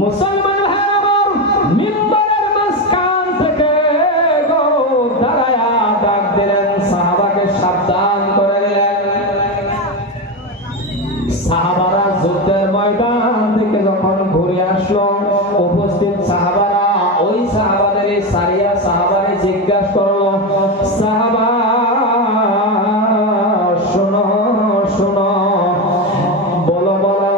মুসলমান ভাই আমার, মিম্বরের মাঝখান থেকে দাঁড়ায়া ডাক দিলেন, সাহাবাকে সাবধান করে দিলেন। সাহাবারা যুদ্ধের ময়দান থেকে যখন ঘুরে আসলো, উপস্থিত সাহাবারা ওই সাহাবাদের সারিয়া সাহাবারে জিজ্ঞাসা করলো, সাহাবা শোনো শোনো, বলো বলো,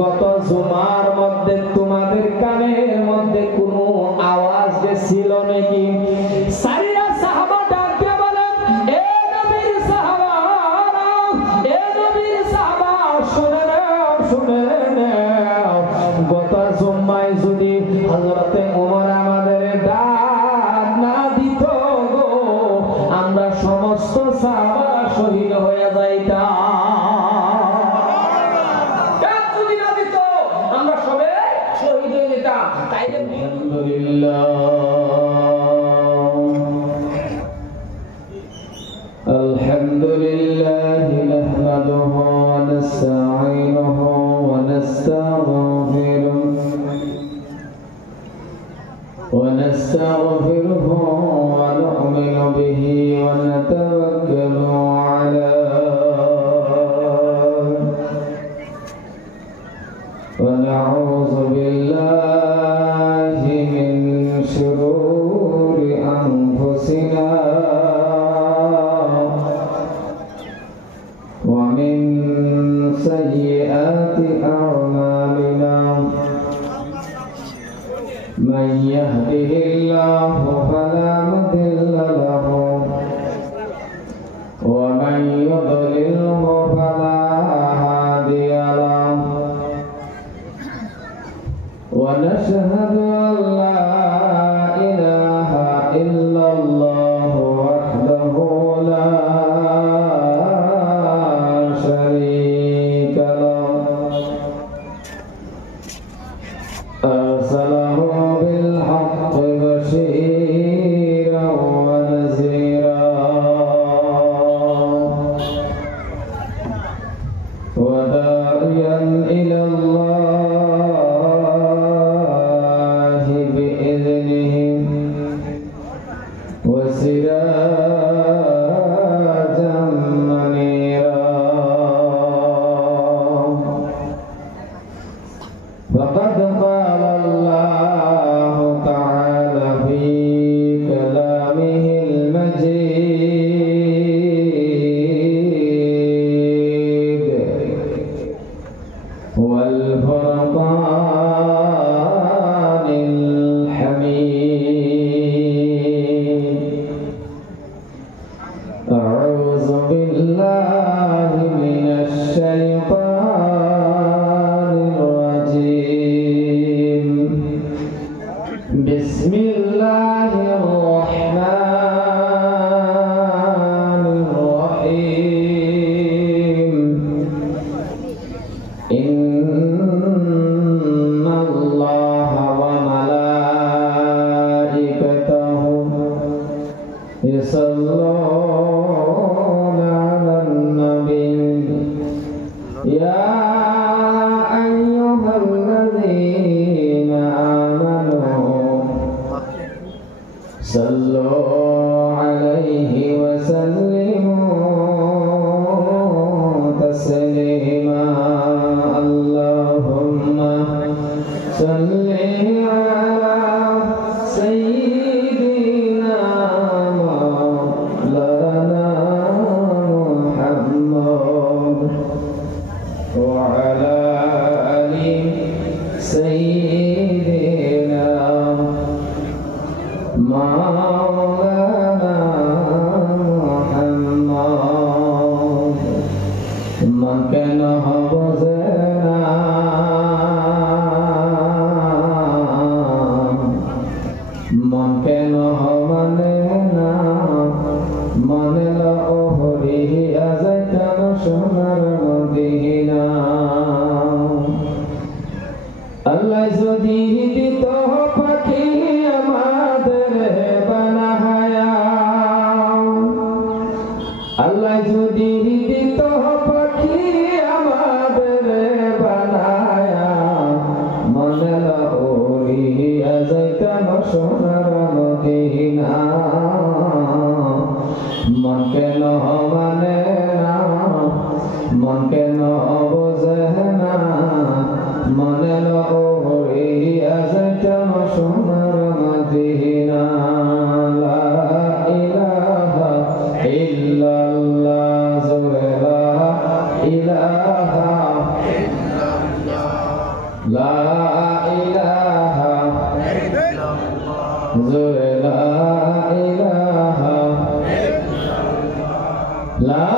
গত জুমার মধ্যে তোমাদের কানের মধ্যে কোনো আওয়াজ ছিল নাকি? সারিয়া সাহাবা ডাক দিয়ে বলেন, এ নবীর সাহাবারা, এ নবীর সাহাবা, শুনে নাও, শুনে নাও, গত জুম্মায় যদি হযরতে ওমর আমাদের ডাক না দিত গো, আমরা সমস্ত সাহাবারা শহীদ হয়ে যাইতাম। ডাক যদি না দিত আমরা সবাই শহীদ হয়ে যেতাম। তাই আলহামদুলিল্লাহ, আলহামদুলিল্লাহ নাহমাদুহু ওয়া নাস্তাঈনুহু ওয়া নাস্তাগফিরুহু ونستغفره ونؤمن به ونتوكل عليه ونعوذ بالله من شرور أنفسنا ومن سيئات أعمالنا، من يهده الله فلا مضل له ومن يضلله فلا هادي له، ونشهد أن لا إله إلا الله وحده لا شريك له، أرسله بالحق بشيرا ونذيرا وداعيا إلى الله بإذنه وسراجا منيرا. فقد قال الله تعالى في كلامه المجيد والفرقان الحميد. أعوذ بالله من الشيطان الرجيم. بسم الله الرحمن الرحيم. إن الله وملائكته يصلون على النبي يا أيها الذين آمنوا صلوا عليه وسلموا تسليما. اللهم صل على سيدنا مولانا محمد وعلى آل سيدنا مولانا محمد. مكان حفظنا مكان حملنا منل أهره أزيتنا شمر مدينة. আল্লাহ যদি দিত পাখি আমাদের বানায়া, আল্লাহ যদি দিত পাখি আমাদের বানায়া, লা ইলাহা জোরে লা ইলাহা লা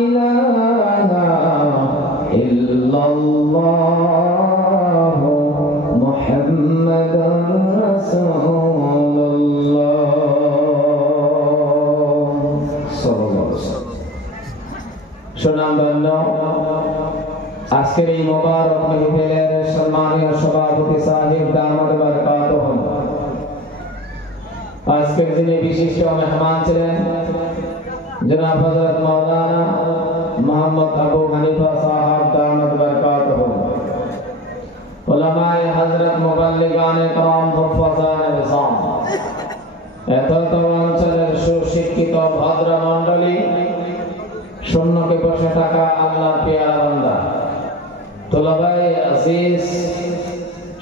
ইলাহা ইল্লাল্লাহ মুহাম্মাদুর রাসূলুল্লাহ সাল্লাল্লাহু আলাইহি ওয়াসাল্লাম। সুনামধন্য আজকের এই মোবারক মাহফিলের সম্মানীয় সভাপতি সাহেব দামাত বারাকাতুহু, আজকের যিনি বিশিষ্ট মেহমান ছিলেন জনাব হযরত মাওলানা মুহাম্মদ আবু হানিফা সাহেব দামাত বারাকাতুহু, উলামায়ে হযরত মুবাল্লিগানে کرام হুফাজানে নিজাম, এত অঞ্চলের সুশিক্ষিত ভদ্র মণ্ডলী, শূন্যকে বসে থাকা আল্লাহর পেয়ারা বান্দা, তোলাবায়ে আজিজ,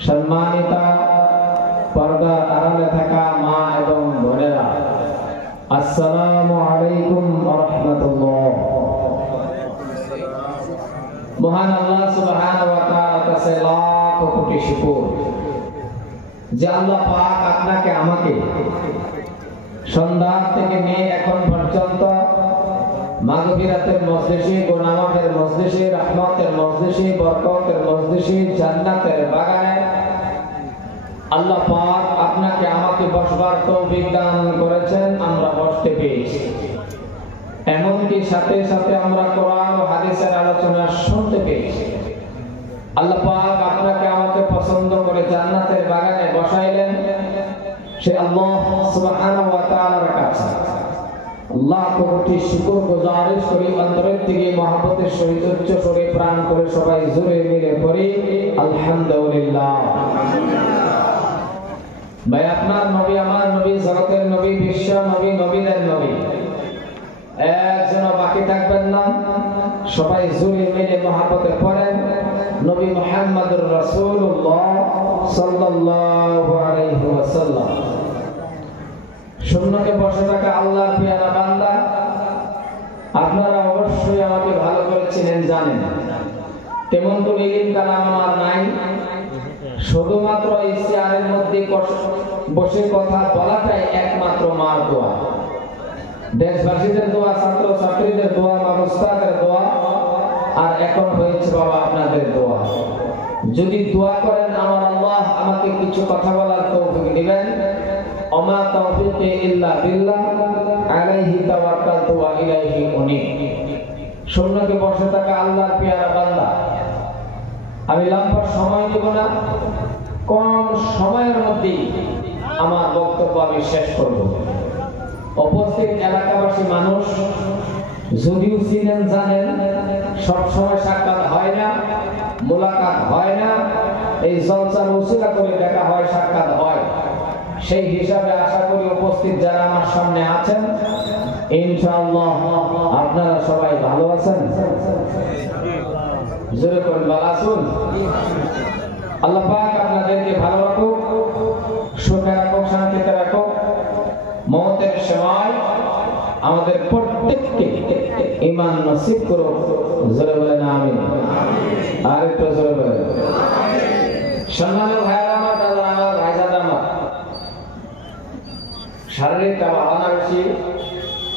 সম্মানিতা, পর্দার আড়ালে থাকা মা এবং বোনেরা, আসসালামু আলাইকুম ওয়া রাহমাতুল্লাহ। মহান আল্লাহ সুবহানাহু ওয়া তাআলার কাছে লাখ কোটি শুকর যে আল্লাহ পাক আপনাকে আমাকে সন্ধ্যা থেকে নিয়ে এখন পর্যন্ত মাগফিরাতের মজলিসে, গুনাহ মাফের মজলিসে, রহমতের মজলিসে, বরকতের মজলিসে, জান্নাতের বাগানে আল্লাহ পাক আপনাকে আমাকে বসবার তৌফিক দান করেছেন। আমরা বসতে পেরেছি, এমনকি সাথে সাথে আমরা কোরআন ও হাদিসের আলোচনা শুনতে পেয়েছি। আল্লাহ পাক আপনাকে আমাকে পছন্দ করে জান্নাতের বাগানে বসাইলেন। সে আল্লাহ সুবহানাহু ওয়া তাআলার কাছে আল্লাহ কোটি শুকর গুজারিশ করি, অন্তরের থেকে মহব্বতের সহিত উচ্চ স্বরে প্রাণ করে সবাই জোরে মিলে পড়ি আলহামদুলিল্লাহ। ভাই, আপনার নবী, আমার নবী, জগতের নবী, বিশ্ব নবী, নবীদের নবী, একজন বাকি থাকবেন না। সবাই জোরে মিলে মহব্বতে পড়েন নবী মুহাম্মদুর রাসূলুল্লাহ সাল্লাল্লাহু আলাইহি ওয়াসাল্লাম। শূন্যকে বসে থাকা আল্লাহর পেয়ারা বান্দা, আপনারা অবশ্যই আমাকে ভালো করে চিনেন, জানেন তেমন কোনো ইলম কালাম আমার নাই। শুধুমাত্র এই চেয়ারের মধ্যে বসে কথা বলাটাই একমাত্র মার দোয়া, দেশবাসীদের দোয়া, ছাত্র ছাত্রীদের দোয়া, মাদ্রাসাদের দোয়া, আর এখন হয়েছে বাবা আপনাদের দোয়া। যদি দোয়া করেন আমার আল্লাহ আমাকে কিছু কথা বলার তৌফিক দিবেন। ওমা তাওফীকি ইল্লা বিল্লাহ, আলাইহি তাওয়াক্কালতু ওয়া ইলাইহি উনীব। শূন্যকে বসে থাকা আল্লাহর পেয়ারা বান্দা, আমি লম্বা সময় নেব না, কম সময়ের মধ্যে আমার বক্তব্য আমি শেষ করব। উপস্থিত এলাকাবাসী মানুষ যদিও চিনেন, জানেন, সব সময় সাক্ষাৎ হয় না, মোলাকাত হয় না, এই জলসার উসিলা করে দেখা হয়, সাক্ষাৎ হয়। সেই হিসাবে আশা করি উপস্থিত যারা আমার সামনে আছেন ইনশাআল্লাহ আপনারা সবাই ভালো আছেন। জোরে করে ভালো আছেন। আল্লাহ পাক আপনাদেরকে ভালো রাখুক, সুখে রাখুক, শান্তিতে রাখুক। মওতের সময় আমাদের প্রত্যেককে ঈমান নসিব করুক। জোরে বলেন আমিন। আর একটু জোরে বলেন আমিন। সম্মানিত ভাইরা আমার, দাদা আমার, ভাইজান আমার, শারীরিক আহ্বান বেশি,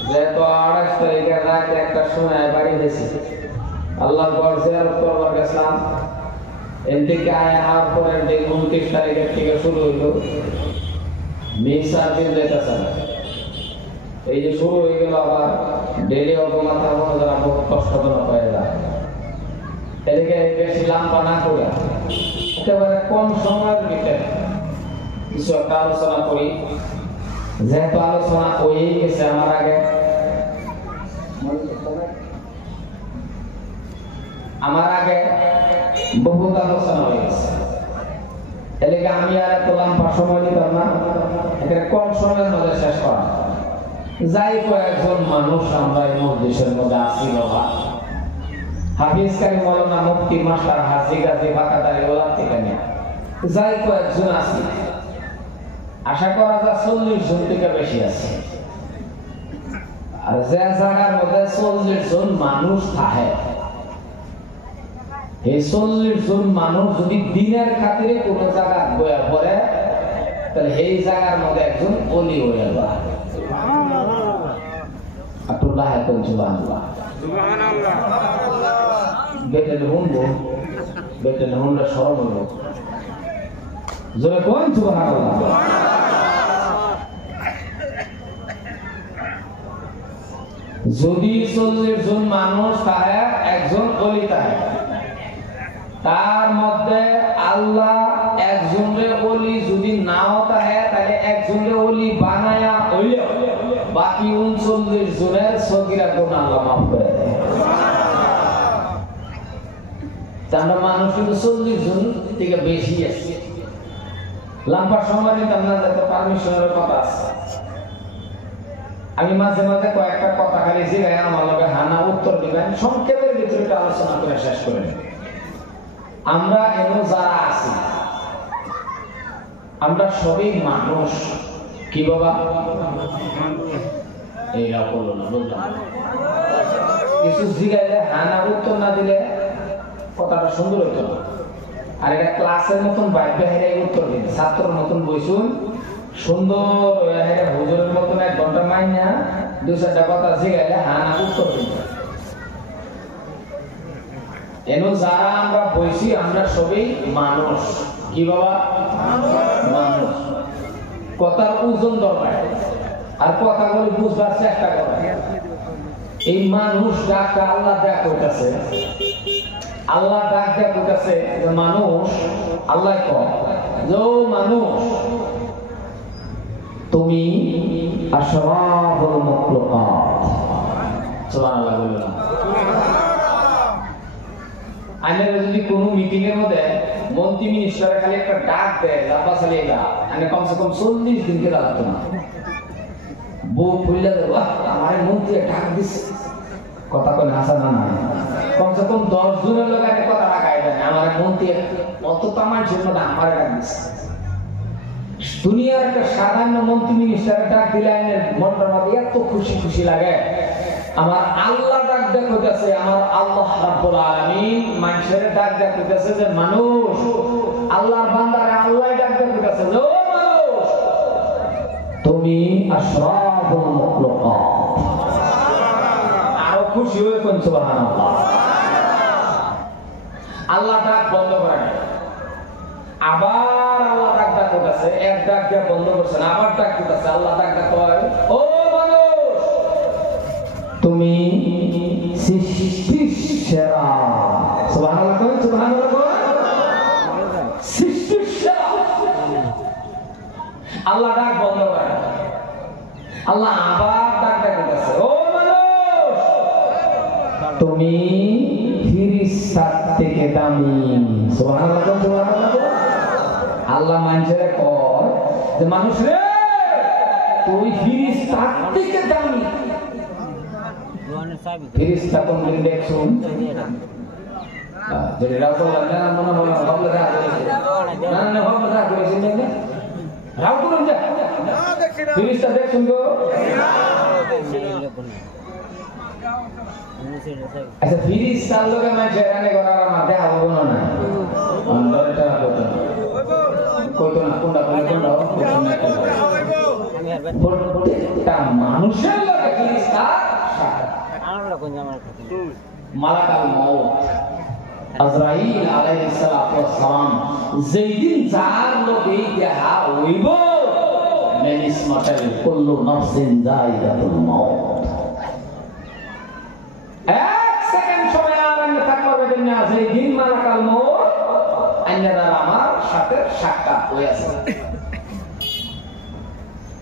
যেহেতু 28 তারিখের রাত একটা সময় বাড়ি গেছি, আল্লাহর ঘর জিয়ারত করবার গেছিলাম। এদিকে আয়ার পরের দিন 29 তারিখের থেকে শুরু হইল, মিসার দিন যেতেছে না। এই যে শুরু হয়ে গেল, আবার ডেলি অবমাথা মনে যারা বহুত কষ্টজনক হয়ে যায়। এদিকে বেশি লাম্বা না করে একেবারে কম সময়ের ভিতরে কিছু একটা আলোচনা করি। যেহেতু আলোচনা হয়ে গেছে আমার আগে, বহুত আলোচনা হয়ে গেছে, এদিকে আমি আর এত লম্বা সময় নিতাম না, এখানে কম সময়ের মধ্যে শেষ করা। যাই কয়েকজন মানুষ আমরা এই মজলিসের মধ্যে আসি বাবা, হাফিজ কারি মাওলানা মুফতি মাস্টার হাজি গাজী বাকাদারি ওলার থেকে নিয়ে যাই কয়েকজন আসি, আশা করা যায় 40 জন থেকে বেশি আছে। আর যে জায়গার মধ্যে 40 জন মানুষ থাকে এই 40 জন মানুষ যদি দিনের খাতিরে কোন জায়গা বয়া পড়ে তাহলে এই জায়গার মধ্যে একজন ওলি হয়ে গেল। আব্দুল্লাহ এখন সুবহানাল্লাহ সুবহানাল্লাহ বেটে হুনবো বেটে হুনরা সরল হলো জোরে কোন সুবহানাল্লাহ। যদি 40 জন মানুষ তাহে একজন ওলি তাহে, তার মধ্যে আল্লাহ একজনের ওলি যদি নাও তাহে তাহলে একজনের ওলি বানায়া হইল বাকি 39 জনের সগীরা গুনাহ আল্লাহ মাফ করে দেয়। তাহলে মানুষ কিন্তু 40 জন থেকে বেশি আছে। লম্বা সময় নিতে আমরা যাতে পারমিশনের কথা আছে। আমি মাঝে মাঝে কয়েকটা কথা খালি জিগায় আমার লগে হানা উত্তর দিবেন, সংক্ষেপের ভিতরে আলোচনা করে শেষ করে নেব। আমরা এমন যারা আছি আমরা সবই মানুষ। কি বাবা এইটা বললো না, বলতাম কিছু জিগাইলে হানা উত্তর না দিলে কথাটা সুন্দর হইতো না। আর এটা ক্লাসের মতন বাইরে উত্তর দিন, ছাত্রের মতন বইসুন সুন্দর হুজুরের মতন 1 ঘন্টা মাইনা 2-4টা কথা জিগাইলে হানা উত্তর দিন। এনো যারা আমরা বইছি আমরা সবই মানুষ। কি বাবা মানুষ। কথার ওজন দরকার আর কথাগুলো বুঝবার চেষ্টা করা। এই মানুষ ডাকটা আল্লাহ ডাক হইতাছে, আল্লাহ ডাক ডাক হইতাছে মানুষ। আল্লাহ কয় যে ও মানুষ তুমি আশরাফুল মাখলুকাত। সুবহানাল্লাহ বলুন। আইনের যদি কোনো মিটিং এর মধ্যে মন্ত্রী মিনিস্টার খালি একটা ডাক দেয় লাম্বা চালিয়ে আমি কমসে কম 40 দিনকে লাগতো না। বউ খুললে দেবো আমার মন্ত্রী ডাক দিচ্ছে কথা কয় হাসা না না কমসে কম 10 জনের লোক একটা কথা লাগাই দেয় আমার মন্ত্রী অত তামার জন্য আমার ডাক দিচ্ছে। দুনিয়ার একটা সাধারণ মন্ত্রী মিনিস্টারের ডাক দিলে আইনের মনটার মধ্যে এত খুশি খুশি লাগে। আমার আল্লাহ ডাক ডাক হইতেছে, আমার আল্লাহ রাব্বুল আলামিন মানুষের ডাক ডাক হইতেছে যে মানুষ আল্লাহর বান্দারে আল্লাহ ডাক ডাক হইতেছে যে ও মানুষ তুমি আশরাফুল মাখলুকাত। আরো খুশি হয়ে কোন সুবহানাল্লাহ। আল্লাহ ডাক বন্ধ করে না, আবার আল্লাহ ডাক ডাক হইতেছে। এক ডাক দিয়ে বন্ধ করছেন, আবার ডাক দিতেছে। আল্লাহ ডাক ডাক করে ও মানুষ তুমি সৃষ্টির সেরা। সুবহানাল্লাহ কোন সুবহানাল্লাহ কোন সৃষ্টির সেরা। আল্লাহ ডাক বন্ধ করে, আল্লাহ আবার ডাক ডাক করতেছে ও মানুষ তুমি ফেরেশতার থেকে দামি। সুবহানাল্লাহ কোন সুবহানাল্লাহ। আল্লাহ মানুষের কয় যে মানুষ রে তুই ফেরেশতার থেকে দামি। ফেরেশতা কোনদিন দেখছুন যদি রাউল না মনে মনে ভাবলে না না ভাবলে না করেছেন না রাউল না ফেরেশতা দেখছুন গো। আচ্ছা ফেরেশতার লগে মানে জানে করার মাঝে আবো না অন্ধরটা হতো না কত না কোনটা প্রত্যেকটা মানুষের লগে ফেরেশতা মালাকুল মউত আজরাইল আলাইহিস সালাতু ওয়াস সালাম যেদিন যার লগে দেখা হইব মেনিস মাটাল কুল্লু নাফসিন যায়িদাতুল মাউত। এক সেকেন্ড সময় আর আমি থাকবে দিন না যেদিন মালাকুল মউত আইনারা আমার সাথে সাক্ষাৎ হইছে।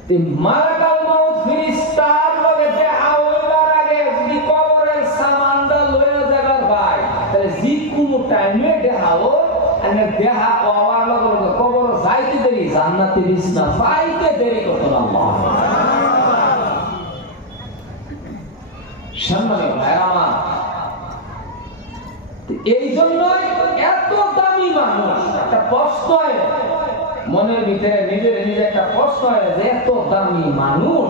তিন মালাকুল মউত ফেরেশতার লগে দেখা হইবার আগে যদি কবরের সামানটা লইয়া যাবার ভাই তাহলে যে কোনো টাইমে দেখাও আমি দেখা পাওয়ার লগে কবর যাইতে দেরি জান্নাতে বিছনা পাইতে দেরি করতে আল্লাহ। সম্মানিত ভাইরা আমার, এই জন্যই এত দামি মানুষ একটা প্রশ্ন মনের ভিতরে নিজের নিজে একটা প্রশ্ন যে এত দামি মানুষ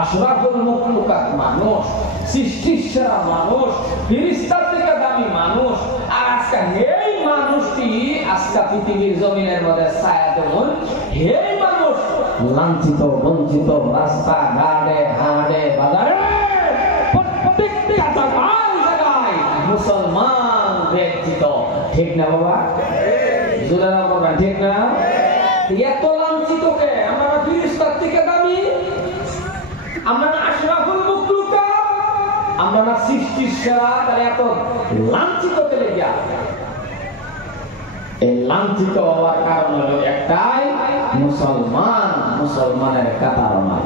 আশরাফুল মাখলুকাত মানুষ সৃষ্টির সেরা মানুষ ফেরেশতার থেকে দামি মানুষ আর আজকে ছায়া দেবন হে মানুষ লাঞ্ছিত বঞ্চিত রাস্তা ঘাটে হাটে বাজারে প্রত্যেকটা জায়গায় মুসলমান ব্যক্তিত ঠিক না বাবা জোরে বলবেন ঠিক না এত লাঞ্ছিত কে আমরা ফিরিস্তার থেকে দামি আমরা না আশরাফুল মুখলুকা আমরা না সৃষ্টির সেরা তাহলে এত লাঞ্ছিত কে লেগিয়া এই লাঞ্ছিত হওয়ার কারণ হলো একটাই মুসলমানের কাতার নাই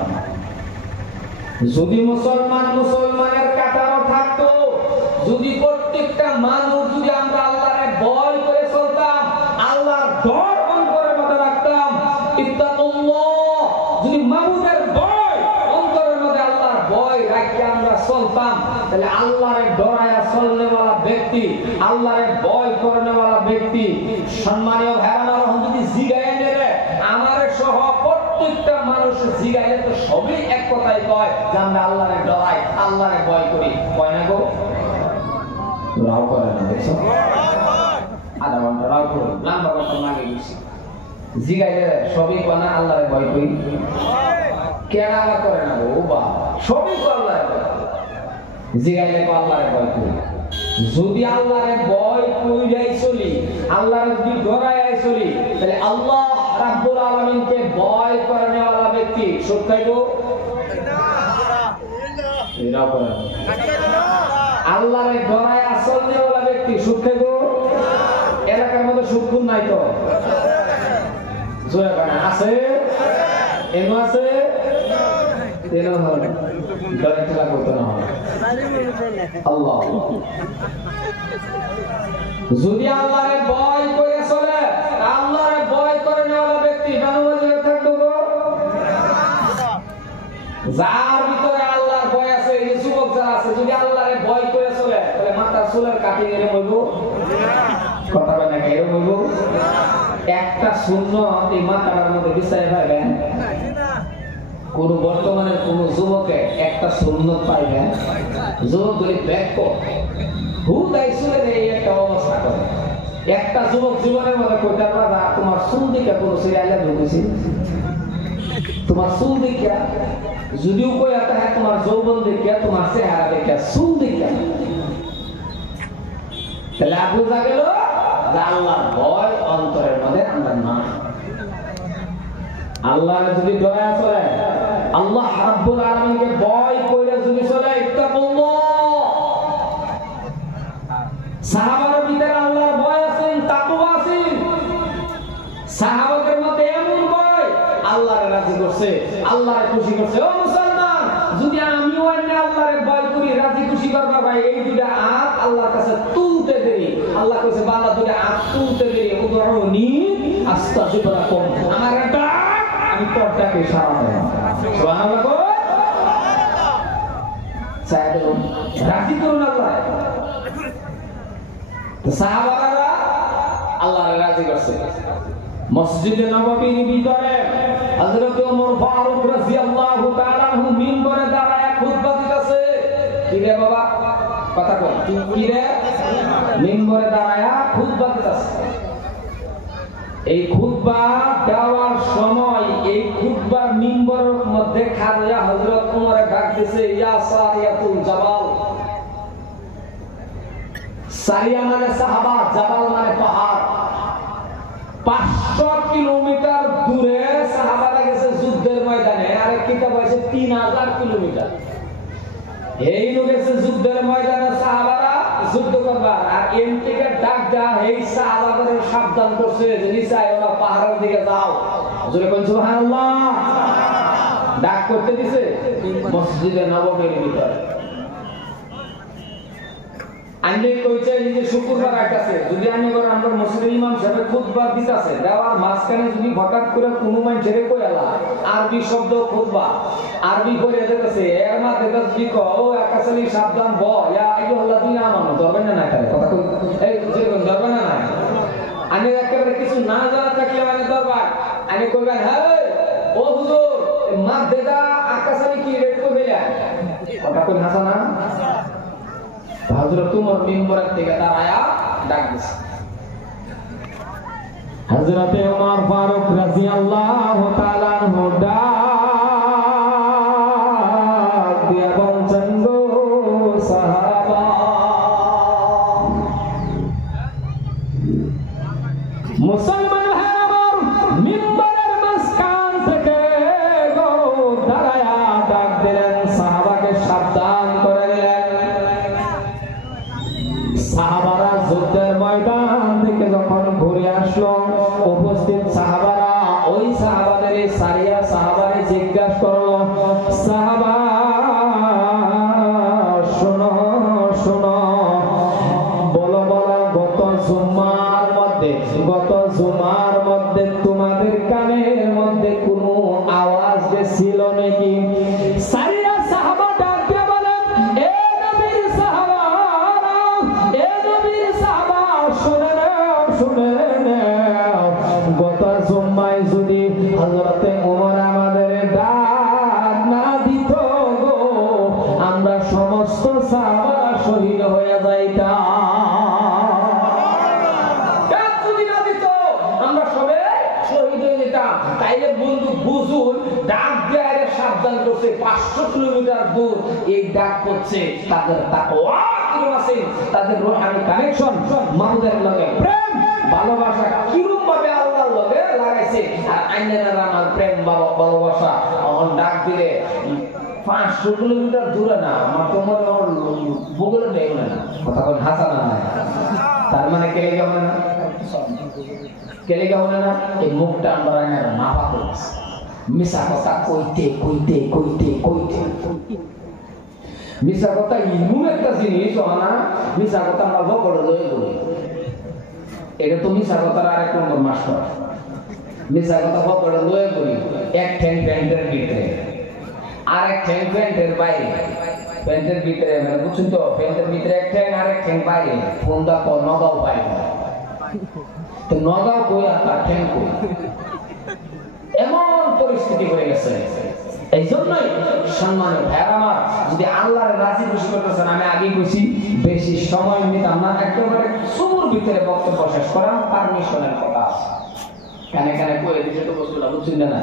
যদি মুসলমানের কাতারও থাকতো যদি প্রত্যেকটা মানুষ যদি আমরা আল্লাহরে ভয় করে চলতাম আল্লাহর ডর অন্তরের মধ্যে রাখতাম ইত্তাকুল্লাহ যদি মাবুদের ভয় অন্তরের মধ্যে আল্লাহর ভয় রাখি আমরা চলতাম তাহলে আল্লাহরে ডরায়া চলনেওয়ালা ব্যক্তি আল্লাহরে ভয় করনেওয়ালা ব্যক্তি সম্মানীয় ভাইরা যদি জিগায় নেবে আমারে সহ প্রত্যেকটা মানুষ জিগাইলে তো সবই এক কথাই কয় যে আমরা আল্লাহরে ডরাই আল্লাহরে ভয় করি কয় না গো রাও করে না দেখছো আধা ঘন্টা রাও করে লম্বা কথা লাগে গেছি জিগাইলে সবই কয় না আল্লাহরে ভয় করি কেডা করে না ও বা সবই তো আল্লাহরে ভয় জিগাইলে কয় আল্লাহরে ভয় করি যদি আল্লাহরে ভয় কইরাই চলি আল্লাহরে যদি ডরাই চলি তাহলে আল্লাহ রাব্বুল আলামিনকে ভয় করনেওয়ালা ব্যক্তি সুখ খাইবো এরা করে আল্লাহরে ডরাই চলনেওয়ালা ব্যক্তি সুখ খাইবো এলাকার মধ্যে সুখ নাই তো জোরে বানা আছে এমন আছে তেনো হয় ডরে খেলা করতে না হয় আল্লাহ যদি আল্লাহরে ভয় করে চলে আল্লাহরে ভয় করে নেওয়ালা ব্যক্তি বানুবাজে থাকবো গো যার ভিতরে আল্লাহর ভয় আছে এই যুবক যারা আছে যদি আল্লাহরে ভয় করে চলে তাহলে মাথার চুলের কাটি এর মইব কথা বলে না এর মইব একটা শূন্য এই মাথার মধ্যে বিছায় পাবেন কোন বর্তমানের কোন যুবকে একটা সুন্নত পাইবেন যুবকগুলি ব্যাক হুদাই শুনে এই একটা অবস্থা করে একটা যুবক জীবনের মধ্যে কইতে পারবা তোমার চুল দিকে কোন সিরিয়ালে ঢুকেছি তোমার চুল দিকে যদিও কই একটা হ্যাঁ তোমার যৌবন দিকে তোমার চেহারা দিকে চুল দিকে তাহলে আবু যা গেল আল্লাহর ভয় অন্তরের মধ্যে আমরা না আল্লাহরে যদি ডরায় চলে আল্লাহ রাব্বুল আলামিনকে ভয় কইরা যদি চলে ইত্তাকুল্লাহ সাহাবাদের ভিতরে আল্লাহর ভয় আছে তাকওয়া আছে সাহাবাদের মধ্যে এমন ভয় আল্লাহরে রাজি করছে আল্লাহরে খুশি করছে ও মুসলমান যদি আমিও আল্লাহরে ভয় করি রাজি খুশি করবা ভাই এই দুইটা হাত আল্লাহর কাছে তুলতে দেরি আল্লাহ কইছে বান্দা দুইটা হাত তুলতে দেরি উদউনি আস্তাগফির লাকুম আমার এটা আমি পর্দাকে সারা দেব সুবহানাল্লাহ গো সাইদে রাজি করুন আল্লাহ তো সাহাবারা আল্লাহর রাজি করছে মসজিদে নববীর ভিতরে হযরত ওমর ফারুক রাদিয়াল্লাহু তাআলা আনহু মিম্বরে দাঁড়ায় খুতবা দিতেছে কি রে বাবা কথা কই কি রে মিম্বরে দাঁড়ায় খুতবা দিতেছে এই খুতবা দেওয়ার সময় এই খুতবার মিম্বরের মধ্যে খাড়া হযরত ওমর ডাক দিয়েছে ইয়া সারিয়াতুল জাবাল সারিয়া মানে সাহাবা জাবাল মানে পাহাড় 500 কিলোমিটার দূরে সাহাবারা গেছে যুদ্ধের ময়দানে আর কিতাব আছে 3000 কিলোমিটার এই গেছে যুদ্ধের ময়দানে সাহাবারা যুদ্ধ করবার আর এম থেকে ডাক দেয়া এই সাহাবাদের সাবধান করছে যে নিচায় ওরা পাহাড়ের দিকে যাও জোরে কোন সুবহানাল্লাহ ডাক করতে দিছে মসজিদে নববীর ভিতরে আন্ডে কইছে যে শুক্রবার আইতাছে যদি আমি করে আমরা মুসলিম ইমাম সাহেব খুতবা দিতাছে দেওয়ার মাঝখানে যদি হঠাৎ করে কোনো মানুষের কইলা আরবি শব্দ খুতবা আরবি কইরা দিতেছে এর মাঝে যদি কও একাসালি সাবধান ব ইয়া আইয়ুহাল্লাযিনা আমানু ধরবেন না করে কথা কই এই যে ধরবেন না আমি একেবারে কিছু না জানা থাকলে মানে দরবার আমি কইবেন হ্যাঁ ও হুজুর মাছ দেদা আকাসালি কি রেট কইবেলা কথা কই হাসা না হযরত ওমর মিম্বরের থেকে দাঁড়ায়া ডাক দিছে হযরতে ওমর ফারুক রাদিয়াল্লাহু তাআলা আনহু ডাক দিয়া বলছেন, গো সাহাবা, মুসলমান ভাইরা আমার, মিম্বরের মাঝখান থেকে গো দাঁড়ায়া ডাক দিলেন, সাহাবাকে সাবধান করে দিলেন। সাহাবারা যুদ্ধের ময়দান থেকে যখন ঘুরে আসলো, উপস্থিত সাহাবারা ওই সাহাবাদের সারিয়া সাহাবারে জিজ্ঞাসা করলো, সাহাবা শোনো শোনো, বলো বলো, গত জুমার মধ্যে তোমাদের কানের মধ্যে কোনো আওয়াজ ছিল নাকি? সারিয়া সাহাবা ডাক দিয়ে বলেন, এ নবীর সাহাবারা, এ নবীর সাহাবা, শুনে নাও, শুনে নাও, গত জুম্মায় যদি হযরতে ওমর আমাদের ডাক না দিত গো, আমরা সমস্ত সাহাবা শহীদ হয়ে যাইতাম। ডাক যদি না দিত আমরা সবে শহীদ হয়ে যেতাম। তাইলে বন্ধু বুঝুন, ডাক দেয়ারে সাবধান করছে, 500 কিলোমিটার দূর এই ডাক করছে। তাদের তাকওয়া কিরকম আছে, তাদের রূহানি কানেকশন মাবুদের লগে, প্রেম ভালোবাসা কিরকম ভাবে আল্লাহর লগে লাগাইছে। আর আইনারা আমার প্রেম ভালোবাসা অন ডাক দিলে 500 কিলোমিটার দূরে না, আমার তো মনে হয় ভূগোলে নেই না, কথা কোন হাসানা না, তার মানে কেলে কেমন না, কেলে কেমন না, এই মুখটা আমরা আইনারা মাপা করছে, মিশা কথা কইতে কইতে কইতে কইতে মিশা কথা ইমন একটা জিনিস না, মিশা কথা আমরা ভোগড়ে লয়ে বলি, এটা তো মিশা কথার আরেক নম্বর মাস্টার। মিশা কথা ভোগড়ে লয়ে বলি, এক ঠ্যাং প্যান্টের ভিতরে আর এক ঠ্যাং প্যান্টের বাইরে, প্যান্টের ভিতরে মানে বুঝছেন তো, প্যান্টের ভিতরে এক ঠ্যাং আর এক ঠ্যাং বাইরে, ফোন দা পর নগাও বাইরে, তো নগাও কই আর তার ঠ্যাং কই, এমন পরিস্থিতি হয়ে গেছে। এই জন্যই সম্মানের ভাইরা আমার, যদি আল্লাহর রাজি খুশি করতেছেন, আমি আগেই কইছি বেশি সময় নিতাম না, একেবারে সুর ভিতরে বক্তব্য শেষ করার পারমিশনের কথা আছে, কানে কানে কয়ে দিতে তো বস্তুটা বুঝছেন না।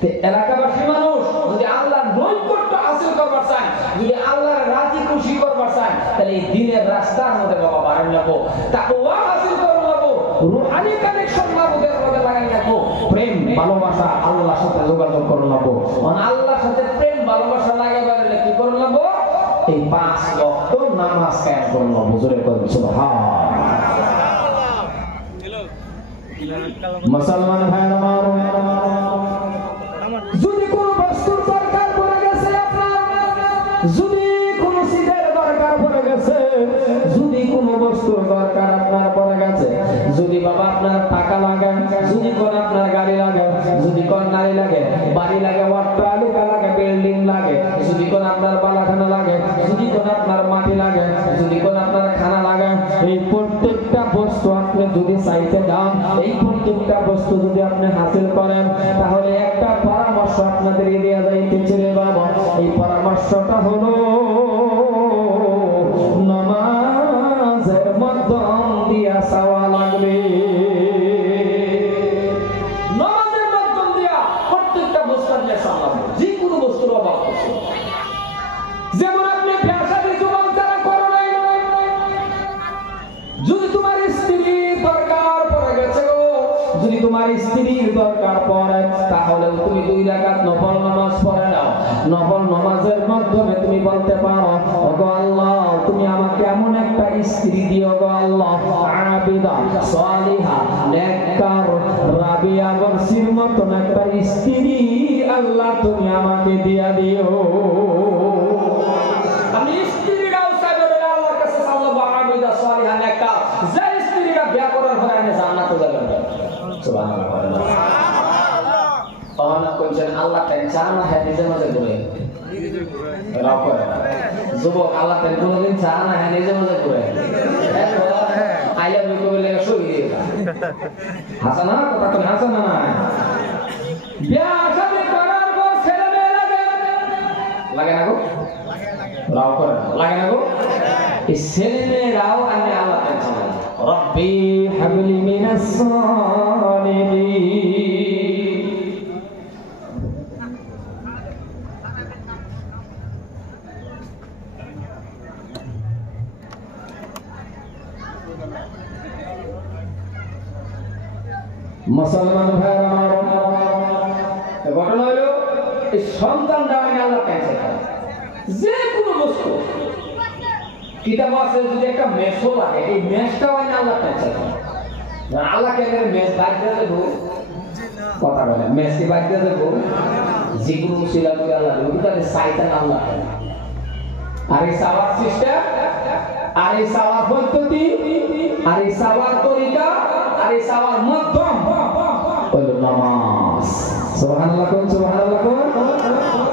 তো এলাকাবাসী মানুষ যদি আল্লাহর নৈকট্য হাসিল করবার চান, যদি আল্লাহর রাজি খুশি করবার চান, তাহলে এই দিনের রাস্তার মধ্যে বাবা বাড়ান লাগবো, তাকওয়া হাসিল করতে লাগবো, রূহানি কানেকশন মাবুদের মধ্যে লাগাই লাগবো, প্রেম ভালোবাসা আল্লাহর সাথে যোগাযোগ করে লাগবো। মানে আল্লাহর সাথে প্রেম ভালোবাসা লাগাইবার হলে কি করে লাগবো? এই 5 ওয়াক্ত নামাজ কায়েম করে লাগবো। জোরে করে সুবহানাল্লাহ। মুসলমান ভাইরা আমার, যদি কোনো বস্তুর দরকার পড়ে গেছে আপনার, যদি কোনো সিটের দরকার পড়ে গেছে, যদি কোনো বস্তুর দরকার আপনার পড়ে গেছে, যদি বাবা আপনার টাকা লাগে, যদি কোন আপনার গাড়ি লাগে, যদি কোন নারী লাগে, বাড়ি লাগে, অট্টালিকা লাগে, বিল্ডিং লাগে, যদি কোন আপনার বালাখানা লাগে, যদি কোন আপনার মাটি লাগে, যদি কোন আপনার খানা লাগে, এই প্রত্যেকটা বস্তু আপনি যদি চাইতে যান, এই প্রত্যেকটা বস্তু যদি আপনি হাসিল করেন, তাহলে একটা পরামর্শ আপনাদের দিয়ে যাইতেছে রে বাবা। এই পরামর্শটা হলো নামাজের মাধ্যম দিয়া চাওয়া লাগবে। নামাজের মাধ্যম দিয়া প্রত্যেকটা বস্তু দিয়ে চাওয়া লাগবে, যে কোনো বস্তুর অভাব আছে। যেমন আপনি ব্যবসায়ী জীবন যারা করো নাই, যদি তোমার স্ত্রীর দরকার পড়ে গেছে গো, যদি তোমার স্ত্রীর দরকার পড়ে, তাহলে তুমি 2 রাকাত নফল নামাজ পড়ে নাও। নফল নামাজের মাধ্যমে তুমি বলতে পারো, ওগো আল্লাহ, তুমি আমাকে এমন একটা স্ত্রী দিও গো আল্লাহ, আবিদা সালিহা নেককার রাবিয়া বর্ষির মতন একটা স্ত্রী আল্লাহ তুমি আমাকে দিয়া দিও। আমি স্ত্রীরাও চাইবে আল্লাহর কাছে সাল্লাল্লাহু আবিদা সালিহা নেককার, যে স্ত্রীরা বিয়ে করার পরে আমি জান্নাতে যাবেন। সুবহানাল্লাহ। অনেক কোনছেন আল্লাহ তাই চান না, হ্যাঁ নিজে মজা করে রাও করে। যুবক আল্লাহ তাই কোনদিন চান না, হ্যাঁ নিজে মজা করে আইয়া বিকো বলে শুই হাসানা, কথা কোন হাসানা না, বিয়া শাদী করার পর ছেলে মেয়ে লাগে লাগে না গো, রাও করে লাগে না গো। এই ছেলে মেয়েরাও আমি আল্লাহ তাই চান, রব্বি হাবলি মিনাস মুসলমান ভাইরা আমার ঘটনা হলো এই সন্তান দামি আল্লাহ কাছে যে কোনো বস্তু কিতাব আছে যদি একটা মেশও লাগে এই মেশটাও আইন আল্লাহ কাছে আল্লাহ কে মেশ বাদ দিয়ে দেবো কথা বলে মেশকে বাদ দিয়ে দেবো যেগুলো মুসিলা করে আল্লাহ দেবো তাহলে সাইতান আল্লাহ আর এই সাওয়ার সিস্টেম আর এই সাওয়ার পদ্ধতি আর এই সাওয়ার তরিকা আর এই সাওয়ার মাধ্যম হলো নামাজ সুবহানাল্লাহ কোন সুবহানাল্লাহ কোন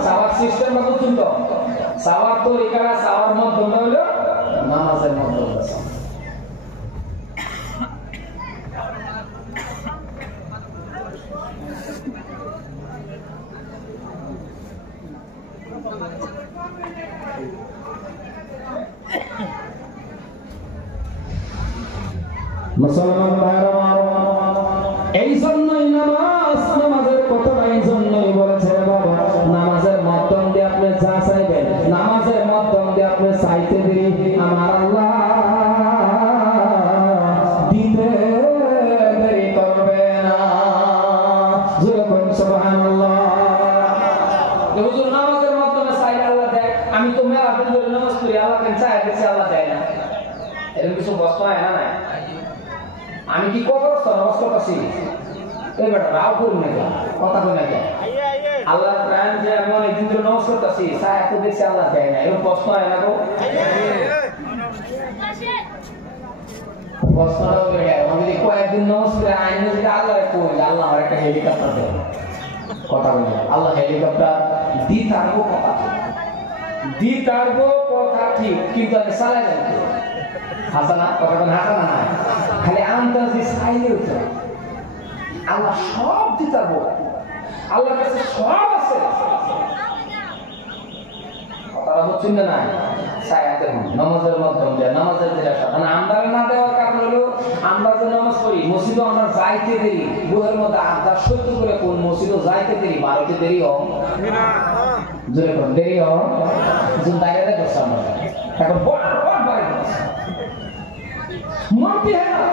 সাওয়ার সিস্টেম না বুঝুন তো সাওয়ার তরিকা সাওয়ার মাধ্যম হলো নামাজের মাধ্যম মুসলমান ভাইরা এই জন্যই নামাজের কথা এই জন্যই বলেছে বাবা নামাজের মাধ্যম দিয়ে আপনি যা চাইবেন নামাজের মাধ্যম দিয়ে আপনি চাইতে দেরি আমার আল্লাহ দিতে দেরি করবে না যেরকম সুবহানাল্লাহ হুজুর নামাজের মাধ্যমে চাই আল্লাহ দেয় আমি তো মেলা দিন নামাজ পড়ি আল্লাহ কেন চাই দিছে আল্লাহ দেয় না এরকম কিছু বস্তু হয় না আমি কি করবো নামাজ করতেছি এই বেটা রাও করুন না কথা বলে না আল্লাহ প্রাণ যে আমি অনেকদিন ধরে নামাজ করতেছি সাহেব তো দেখছি আল্লাহ দেয় না এরকম প্রশ্ন হয় না গো প্রশ্নটা হয়ে গেল আমি যদি কয়েকদিন নামাজ করে আইনে যদি আল্লাহ কই আল্লাহ আমার একটা হেলিকপ্টার দেয় কথা বলে আল্লাহ হেলিকপ্টার দি তারবো কথা দি তারবো কথা ঠিক কিন্তু আমি চালাই না হাসানা কথা বলে হাসানা না খালি আন্দাজি চাইলে উঠে আল্লাহ সব দিতে পারবো আল্লাহর কাছে সব আছে কথাটা হচ্ছে না চাইতে নামাজের মাধ্যম দিয়ে নামাজের দিলে মানে আমরা না দেওয়ার কারণ হলো আমরা যে নামাজ পড়ি মসজিদও আমরা যাইতে দেরি বুয়ের মধ্যে আড্ডা সহ্য করে কোন মসজিদও যাইতে দেরি বাড়িতে দেরি হোক জোরে কোন দেরি হোক যখন দাঁড়িয়ে করছে আমরা এখন বড় বাড়ি মানতে হয় না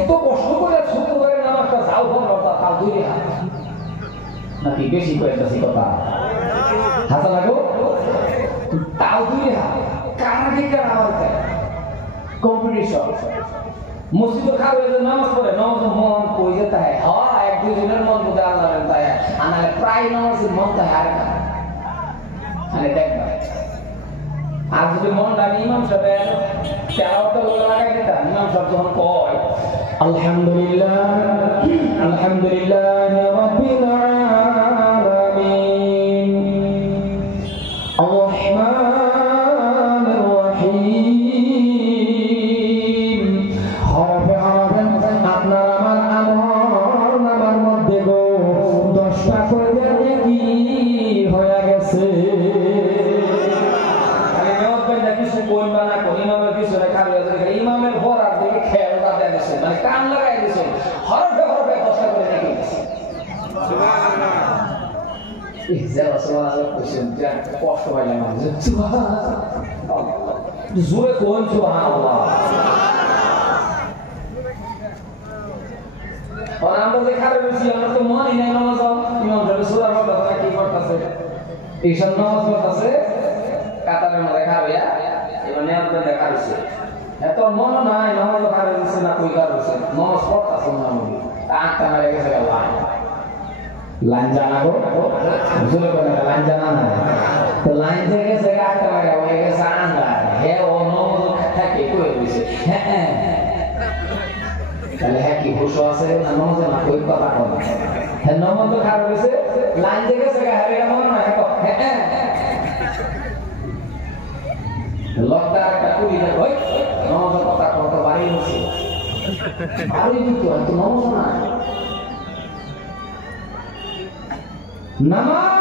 এত কষ্ট করে ছোট করে নামাজটা যাও হলো তাও দুই হাত নাকি বেশি করে কথা হাসা লাগো তাও দুই হাত কারা দিকে আমার কম্পিটিশন মসজিদে খাবে নামাজ পড়ে নামাজ মন কই যেতে হয় হ্যাঁ এক দুজনের মন মধ্যে আল্লাহ তাই আনালে প্রায় নামাজের মন তাই আর না মানে দেখবা আর যদি মনটা আমি ইমাম সাহেব তেলাওয়াতটা লাগাই দিতাম ইমাম সাহেব যখন কয় আলহামদুলিল্লাহ আলহামদুলিল্লাহ রাব্বিল আলামিন আর-রাহমানির রহিম হরফে হরফে আপনার আমার নামার মধ্যে গো 10টা করে কি হয়ে গেছে ইমামের পড়ার দিকে খেয়ালটা দেয়া গেছে মানে কান লাগাই দিছে হরফে হরফে 10টা করে দেখে গেছে সুবহানাল্লাহ এই যে রাসূলুল্লাহ কইছেন যে কষ্ট পাইলাম সুবহানাল্লাহ জোরে কোন সুবহানাল্লাহ আর আমরা যে খারাপ হইছি আমরা তো মনই নাই নামাজ ইমাম সাহেব সূরা পড়তাছে কি করতেছে ঈশান নামাজ পড়তাছে কাতারের মধ্যে খাবেয়া এবারে আপনাদের দেখা হইছে এত মন নাই নামাজ পড়া হইছে না কই কার হইছে নামাজ পড়তাছে না আমি আটটা মারে গেছে লাইন লাইন জানা গো বুঝলে কোন লাইন জানা না তো লাইন থেকে গেছে আটটা মারে হয়ে গেছে আন্দা হে ও নামাজ থাকে কই হইছে হ্যাঁ তাহলে হ্যাঁ কি হুশ আছে না নামাজ না কই কথা কোন হ্যাঁ নামাজ খারাপ হইছে লাইন থেকে গেছে আরে মন না হ্যাঁ লকটা একটা কুড়ি না কই নামাজের কথা কত বাড়ি হচ্ছে বাড়ি দিত তো নামাজ না নামাজ